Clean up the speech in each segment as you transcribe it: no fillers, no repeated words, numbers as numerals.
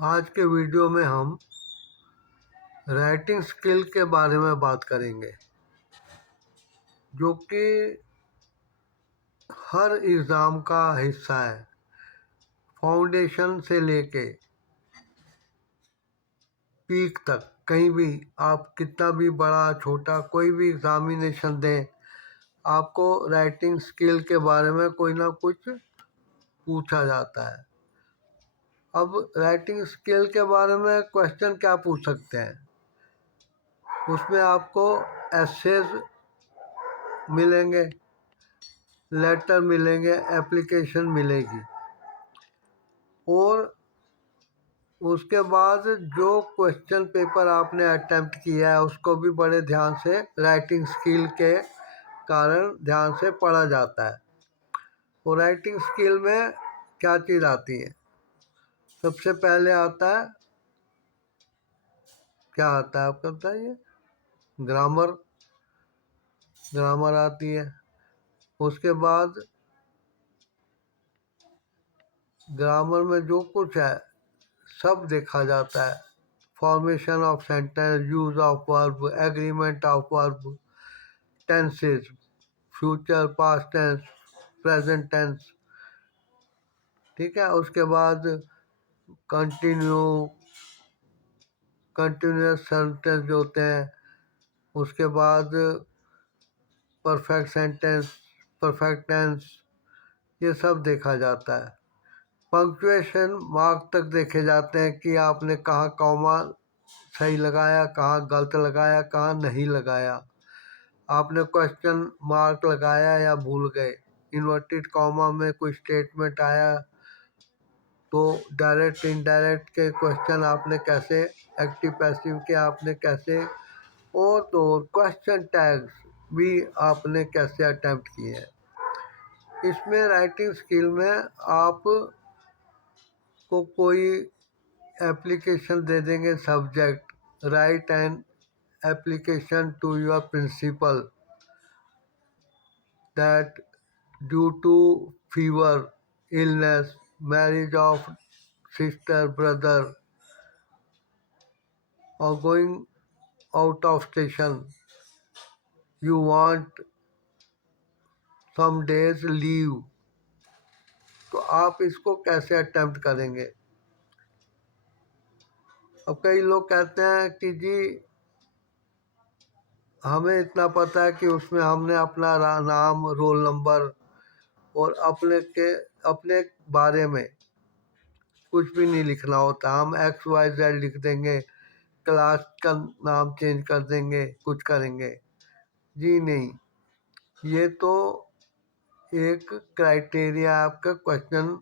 आज के वीडियो में हम राइटिंग स्किल के बारे में बात करेंगे, जो कि हर एग्ज़ाम का हिस्सा है। फाउंडेशन से लेके पीक तक, कहीं भी आप कितना भी बड़ा छोटा कोई भी एग्ज़ामिनेशन दें, आपको राइटिंग स्किल के बारे में कोई ना कुछ पूछा जाता है। अब राइटिंग स्किल के बारे में क्वेश्चन क्या पूछ सकते हैं, उसमें आपको एसेज मिलेंगे, लेटर मिलेंगे, एप्लीकेशन मिलेगी, और उसके बाद जो क्वेश्चन पेपर आपने अटेम्प्ट किया है उसको भी बड़े ध्यान से राइटिंग स्किल के कारण ध्यान से पढ़ा जाता है। और राइटिंग स्किल में क्या चीज़ आती है? सबसे पहले आता है, क्या आता है आपको बताइए? ग्रामर। ग्रामर आती है। उसके बाद ग्रामर में जो कुछ है सब देखा जाता है। Formation of sentence, use of verb, agreement of verb, tenses, future, past tense, present tense, ठीक है। उसके बाद कंटिन्यूस सेंटेंस जो होते हैं, उसके बाद परफेक्ट सेंटेंस, परफेक्ट टेंस, ये सब देखा जाता है। पंक्चुएशन मार्क तक देखे जाते हैं कि आपने कहाँ कॉमा सही लगाया, कहाँ गलत लगाया, कहाँ नहीं लगाया, आपने क्वेश्चन मार्क लगाया या भूल गए, इन्वर्टेड कॉमा में कोई स्टेटमेंट आया तो डायरेक्ट इनडायरेक्ट के क्वेश्चन आपने कैसे, एक्टिव पैसिव के आपने कैसे, और तो क्वेश्चन टैग्स भी आपने कैसे अटेम्प्ट किए हैं। इसमें राइटिंग स्किल में आप को कोई एप्लीकेशन दे देंगे, subject, write an application to your principal that due to fever, illness, marriage of sister, brother, or going out of station, you want some days leave, तो आप इसको कैसे अटेम्प्ट करेंगे? अब कई लोग कहते हैं कि जी हमें इतना पता है कि उसमें हमने अपना नाम, रोल नंबर और अपने बारे में कुछ भी नहीं लिखना होता। हम XYZ लिख देंगे, क्लास का नाम चेंज कर देंगे, कुछ करेंगे। जी नहीं, ये तो एक क्राइटेरिया आपका क्वेश्चन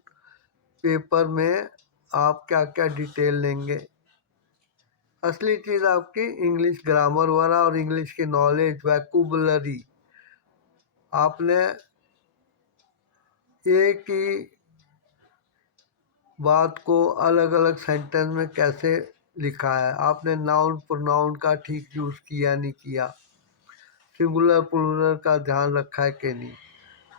पेपर में आप क्या क्या डिटेल लेंगे। असली चीज़ आपकी इंग्लिश ग्रामर वाला और इंग्लिश की नॉलेज, वैक्यूबलरी, आपने एक ही बात को अलग अलग सेंटेंस में कैसे लिखा है, आपने नाउन प्रोनाउन का ठीक यूज़ किया नहीं किया, सिंगुलर प्लूरल का ध्यान रखा है कि नहीं,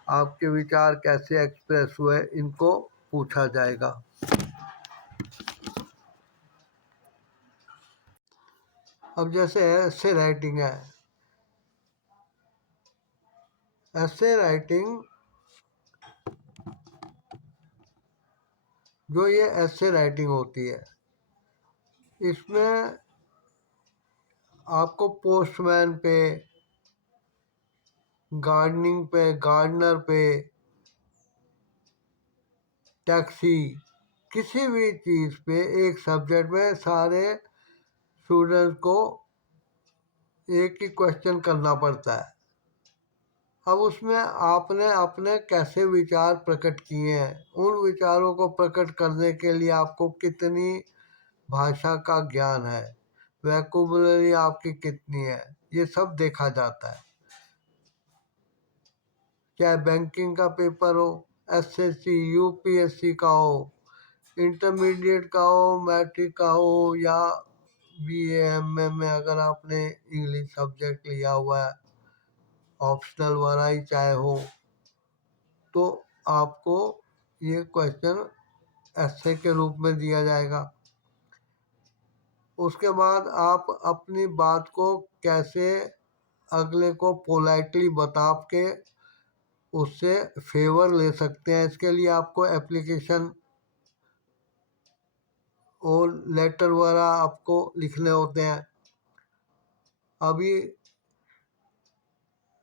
आपके विचार कैसे एक्सप्रेस हुए, इनको पूछा जाएगा। अब जैसे ऐसे राइटिंग है, ऐसे राइटिंग, जो ये ऐसे राइटिंग होती है, इसमें आपको पोस्टमैन पे, गार्डनिंग पे, गार्डनर पे, टैक्सी, किसी भी चीज़ पे एक सब्जेक्ट में सारे स्टूडेंट्स को एक ही क्वेश्चन करना पड़ता है। अब उसमें आपने अपने कैसे विचार प्रकट किए हैं, उन विचारों को प्रकट करने के लिए आपको कितनी भाषा का ज्ञान है, वैक्यूबलरी आपकी कितनी है, ये सब देखा जाता है। चाहे बैंकिंग का पेपर हो, SSC, UPSC का हो, इंटरमीडिएट का हो, मैट्रिक का हो, या BA MA में अगर आपने इंग्लिश सब्जेक्ट लिया हुआ है, ऑप्शनल वाला ही चाहे हो, तो आपको ये क्वेश्चन ऐसे के रूप में दिया जाएगा। उसके बाद आप अपनी बात को कैसे अगले को पोलाइटली बता के उससे फेवर ले सकते हैं, इसके लिए आपको एप्लीकेशन और लेटर वगैरह आपको लिखने होते हैं। अभी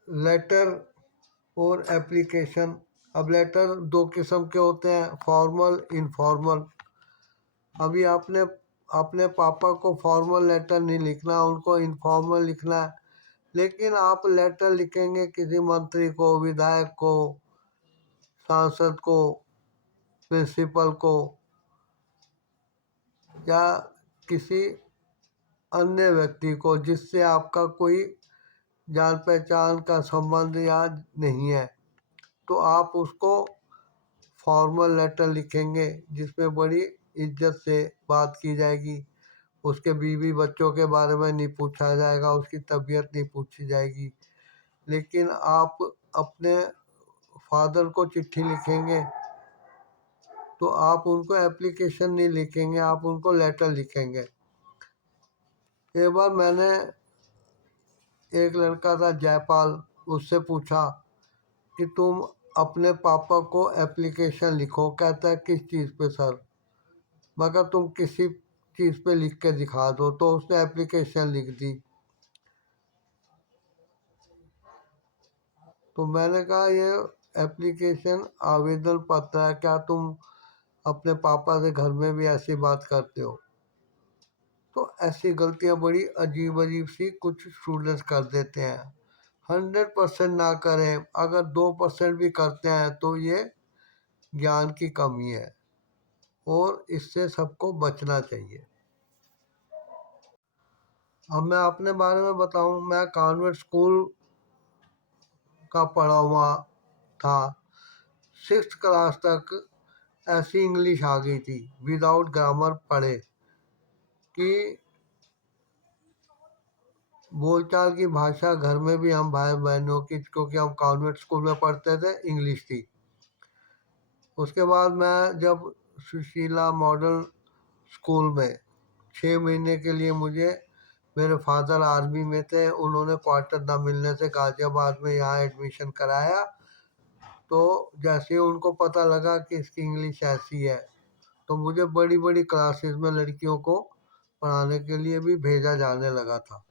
लेटर और एप्लीकेशन, अब लेटर दो किस्म के होते हैं, फॉर्मल इनफॉर्मल। अभी आपने अपने पापा को फॉर्मल लेटर नहीं लिखना, उनको इनफॉर्मल लिखना है। लेकिन आप लेटर लिखेंगे किसी मंत्री को, विधायक को, सांसद को, प्रिंसिपल को, या किसी अन्य व्यक्ति को जिससे आपका कोई जान पहचान का संबंध या नहीं है, तो आप उसको फॉर्मल लेटर लिखेंगे जिसमें बड़ी इज्जत से बात की जाएगी। उसके बीवी बच्चों के बारे में नहीं पूछा जाएगा, उसकी तबीयत नहीं पूछी जाएगी। लेकिन आप अपने फादर को चिट्ठी लिखेंगे तो आप उनको एप्लीकेशन नहीं लिखेंगे, आप उनको लेटर लिखेंगे। एक बार मैंने, एक लड़का था जयपाल, उससे पूछा कि तुम अपने पापा को एप्लीकेशन लिखो। कहता है किस चीज़ पे सर? मगर तुम किसी चीज़ पे लिख के दिखा दो। तो उसने एप्लीकेशन लिख दी। तो मैंने कहा ये एप्लीकेशन आवेदन पत्र है, क्या तुम अपने पापा से घर में भी ऐसी बात करते हो? तो ऐसी गलतियां बड़ी अजीब अजीब सी कुछ स्टूडेंट्स कर देते हैं। 100% ना करें, अगर 2% भी करते हैं तो ये ज्ञान की कमी है और इससे सबको बचना चाहिए। अब मैं अपने बारे में बताऊं, मैं कॉन्वेंट स्कूल का पढ़ा हुआ था। 6th क्लास तक ऐसी इंग्लिश आ गई थी विदाउट ग्रामर पढ़े कि बोलचाल की भाषा घर में भी हम भाई बहनों की, क्योंकि हम कॉन्वेंट स्कूल में पढ़ते थे, इंग्लिश थी। उसके बाद मैं जब सुशीला मॉडल स्कूल में 6 महीने के लिए, मुझे मेरे फादर आर्मी में थे, उन्होंने क्वार्टर न मिलने से गाजियाबाद में यहाँ एडमिशन कराया। तो जैसे ही उनको पता लगा कि इसकी इंग्लिश ऐसी है, तो मुझे बड़ी बड़ी क्लासेस में लड़कियों को पढ़ाने के लिए भी भेजा जाने लगा था।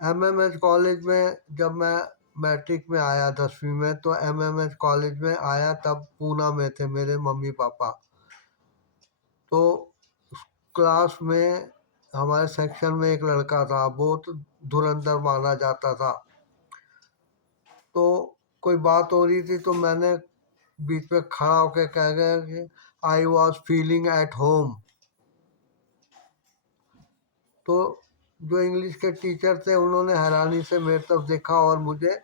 MMH कॉलेज में जब मैं मैट्रिक में आया 10वीं में, तो MMH कॉलेज में आया तब पूना में थे मेरे मम्मी पापा। तो क्लास में हमारे सेक्शन में एक लड़का था, बहुत धुरंधर माना जाता था। तो कोई बात हो रही थी तो मैंने बीच में खड़ा होकर कह गया कि I was feeling at home. तो जो इंग्लिश के टीचर थे उन्होंने हैरानी से मेरी तरफ देखा और मुझे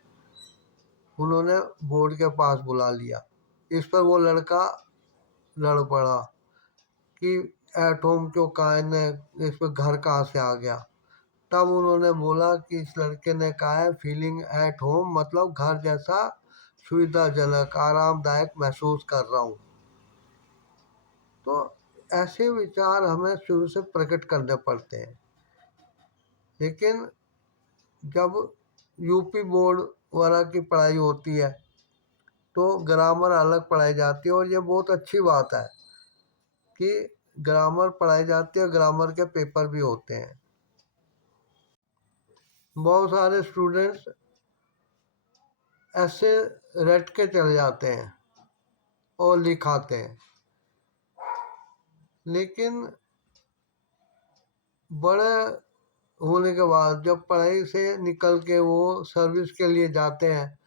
उन्होंने बोर्ड के पास बुला लिया। इस पर वो लड़का लड़ पड़ा कि एट होम क्यों कहा है, इस पर घर कहाँ से आ गया। तब उन्होंने बोला कि इस लड़के ने कहा है फीलिंग एट होम, मतलब घर जैसा सुविधाजनक आरामदायक महसूस कर रहा हूँ। तो ऐसे विचार हमें शुरू से प्रकट करने पड़ते हैं। लेकिन जब यूपी बोर्ड वगैरह की पढ़ाई होती है तो ग्रामर अलग पढ़ाई जाती है, और ये बहुत अच्छी बात है कि ग्रामर पढ़ाई जाती है, ग्रामर के पेपर भी होते हैं। बहुत सारे स्टूडेंट्स ऐसे रट के चले जाते हैं और लिखाते हैं, लेकिन बड़े होने के बाद जब पढ़ाई से निकल के वो सर्विस के लिए जाते हैं,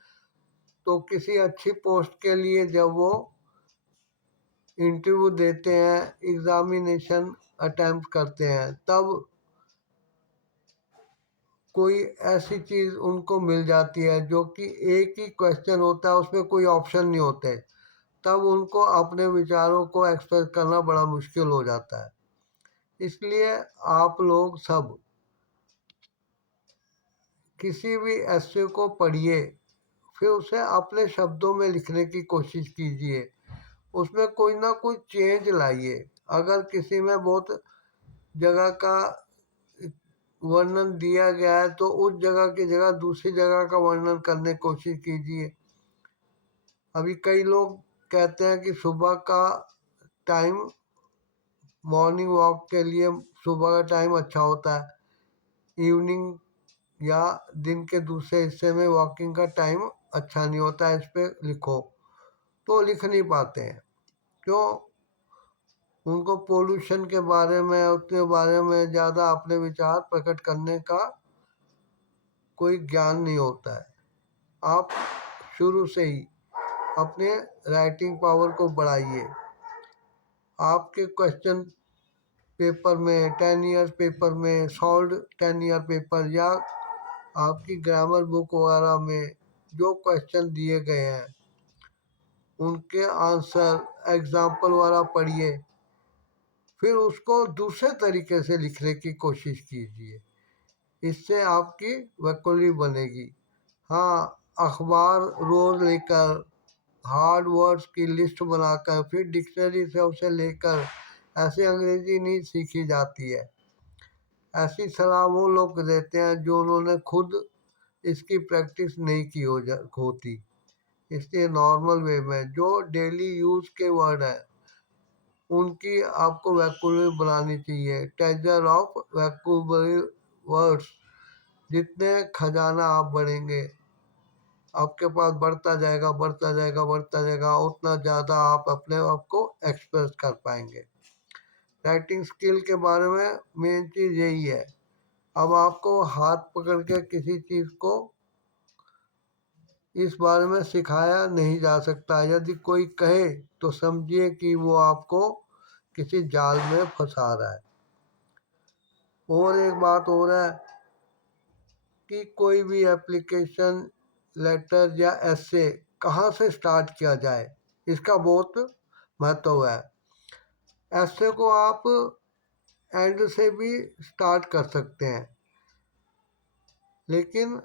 तो किसी अच्छी पोस्ट के लिए जब वो इंटरव्यू देते हैं, एग्जामिनेशन अटेम्प्ट करते हैं, तब कोई ऐसी चीज़ उनको मिल जाती है जो कि एक ही क्वेश्चन होता है, उसमें कोई ऑप्शन नहीं होते। तब उनको अपने विचारों को एक्सप्रेस करना बड़ा मुश्किल हो जाता है। इसलिए आप लोग सब किसी भी ऐसे को पढ़िए, फिर उसे अपने शब्दों में लिखने की कोशिश कीजिए, उसमें कोई ना कोई चेंज लाइए। अगर किसी में बहुत जगह का वर्णन दिया गया है तो उस जगह की जगह दूसरी जगह का वर्णन करने की कोशिश कीजिए। अभी कई लोग कहते हैं कि सुबह का टाइम मॉर्निंग वॉक के लिए सुबह का टाइम अच्छा होता है, इवनिंग या दिन के दूसरे हिस्से में वॉकिंग का टाइम अच्छा नहीं होता है, इस पर लिखो। तो लिख नहीं पाते हैं, क्यों? उनको पोल्यूशन के बारे में, उसके बारे में ज़्यादा अपने विचार प्रकट करने का कोई ज्ञान नहीं होता है। आप शुरू से ही अपने राइटिंग पावर को बढ़ाइए। आपके क्वेश्चन पेपर में, 10 ईयर पेपर में, सॉल्व 10 ईयर पेपर या आपकी ग्रामर बुक वगैरह में जो क्वेश्चन दिए गए हैं उनके आंसर एग्जाम्पल वाला पढ़िए, फिर उसको दूसरे तरीके से लिखने की कोशिश कीजिए। इससे आपकी वैकेबलरी बनेगी। हाँ, अखबार रोज लेकर, हार्ड वर्ड्स की लिस्ट बनाकर, फिर डिक्शनरी से उसे लेकर ऐसे अंग्रेजी नहीं सीखी जाती है। ऐसी सलाह वो लोग देते हैं जो उन्होंने खुद इसकी प्रैक्टिस नहीं की होती। इसलिए नॉर्मल वे में जो डेली यूज़ के वर्ड हैं उनकी आपको वैकेबलरी बनानी चाहिए। ट्रेजर ऑफ वैकेबलरी वर्ड्स, जितने खजाना आप बढ़ेंगे, आपके पास बढ़ता जाएगा बढ़ता जाएगा बढ़ता जाएगा, उतना ज़्यादा आप अपने आप को एक्सप्रेस कर पाएंगे। राइटिंग स्किल के बारे में मेन चीज़ यही है। अब आपको हाथ पकड़ के किसी चीज़ को इस बारे में सिखाया नहीं जा सकता। यदि कोई कहे तो समझिए कि वो आपको किसी जाल में फंसा रहा है। और एक बात और है कि कोई भी एप्लीकेशन, लेटर या ऐसे कहाँ से स्टार्ट किया जाए, इसका बहुत महत्व है। ऐसे को आप एंड से भी स्टार्ट कर सकते हैं, लेकिन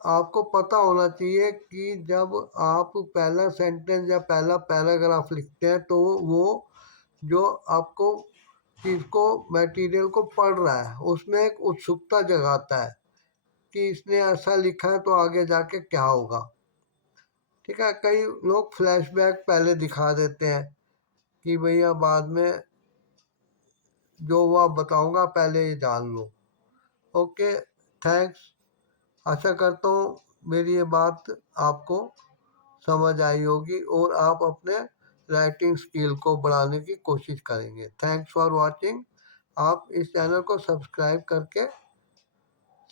आपको पता होना चाहिए कि जब आप पहला सेंटेंस या पहला पैराग्राफ लिखते हैं तो वो जो आपको चीज़ को, मटेरियल को पढ़ रहा है, उसमें एक उत्सुकता जगाता है कि इसने ऐसा लिखा है तो आगे जाके क्या होगा। ठीक है, कई लोग फ्लैशबैक पहले दिखा देते हैं कि भैया बाद में जो हुआ बताऊंगा, पहले ये जान लो। Okay, thanks. आशा करता हूँ मेरी ये बात आपको समझ आई होगी और आप अपने राइटिंग स्किल को बढ़ाने की कोशिश करेंगे। Thanks for watching. आप इस चैनल को सब्सक्राइब करके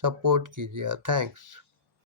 सपोर्ट कीजिएगा। थैंक्स।